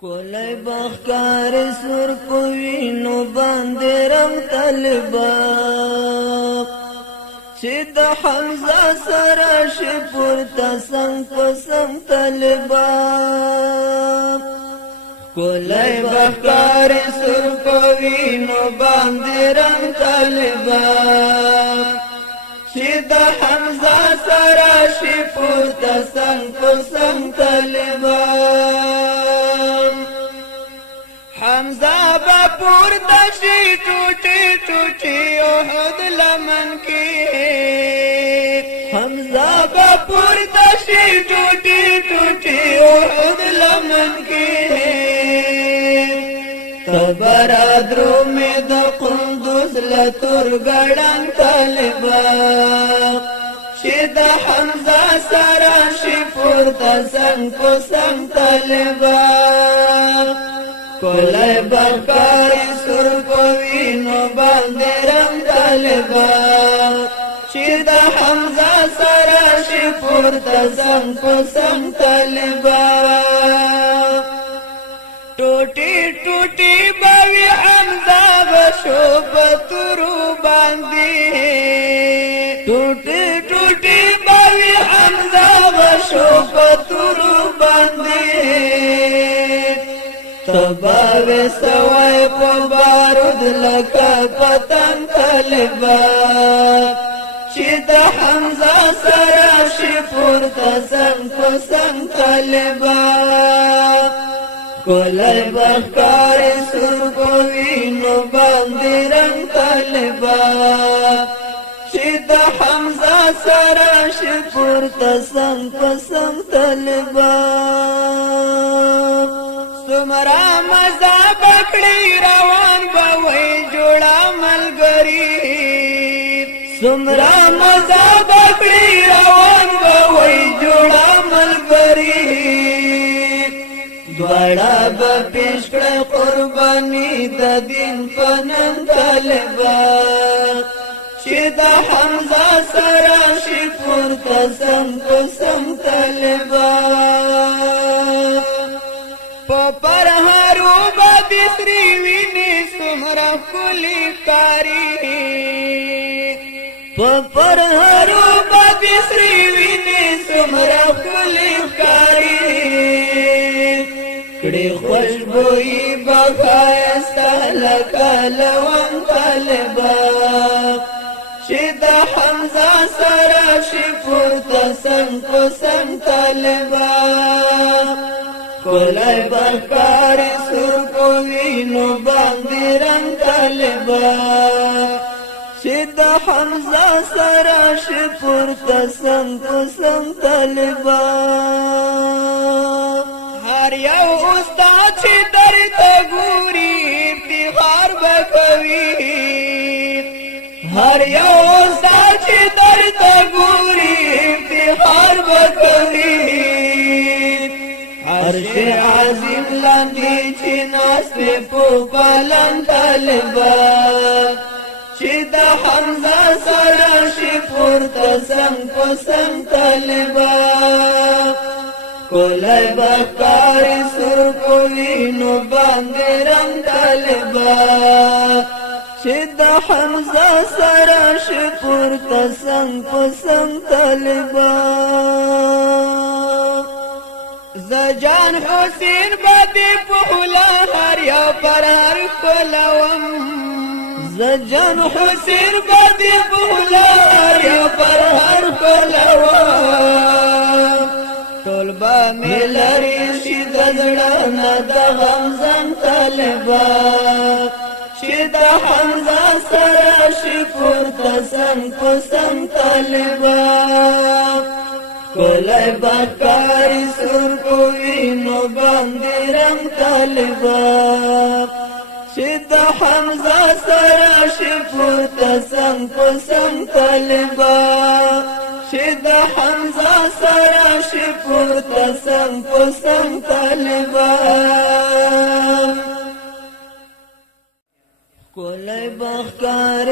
کولای بخکار سر پوینو باندې رنگ طلبا چې د حمزه سره شي پورته څنګ په څنګ طلبا کولای بخکار سر پوینو باندې رنگ طلبا چې د حمزه سره شي پورته څنګ په څنګ طلبا حمزه با پورته شي ټوټي ټوټي احد لمن کې حمزه با پورته شي ټوټي ټوټي احد لمن کې تبرا درومې د قندوز لتور ګړن طالبا چې د حمزه سره شي پورته څنګ په څنګ طالبا کولای بخکار سر پوینو باندې رنگ طالبا چې د حمزه سره شي پورته څنګ په څنګ طالبا ټوټي ټوټي باوی حمزه بشو پترو باندې ټوټي ټوټي باوی حمزه بشو پترو باندې تباوی سوای په بارود لکه پتنګ طالبا چې د حمزه سره شي پورته څنګ په څنګ طالبا کولای بخکار سر پوینو باندې رنگ طالبا چې د حمزه سره شي پورته څنګ په څنګ طالبا سمرا مزا بکړی روان بوي جوړا ملګری سمرا مزا بکړی روان بوي جوړا ملګری دوړا به پیش کړه قرباني د دین په نن طالبا چې د حمزه سره شي پورته څنګ په څنګ طالبا پر هرو باندې سری ویني سمرا کلی کاری پر هرو باندې سری ویني سمرا کلی کاری کړي خوشبوئی بخایسته لکه لون طالبا چې د حمزه سره شي پورته څنګ په څنګ طالبا کولای بخکار سر پوینو باندې رنگ طالبا چې د حمزه سره شي پورته څنګ په څنګ طالبا هر یو استاد چې درته ګوري افتخار وکوي هر یو استاد چې درته ګوري افتخار وکوي عرش عظیم لاندې چې ناس په پالن طالبا چې د حمزه سره شي پورته څنګ په څنګ طالبا کولای بخکار سر پوینو باندې رنگ طالبا چې د حمزه سره شي پورته څنګ په څنګ طالبا زجان حسین بدی پخلا هر یو پر هر کلوم زجان حسین بدی پخلا هر یو پر هر کلوم ټول با ملری شي د زړه نه د غم زنګ طالبا چې د حمزه سره شي پورته څنګ په څنګ طالبا کولای بخکار سر پوینو باندې رنگ طالبا چې د حمزه سره شي پورته څنګ په څنګ طالبا چې د حمزه سره شي پورته څنګ په څنګ طالبا کولای بخکار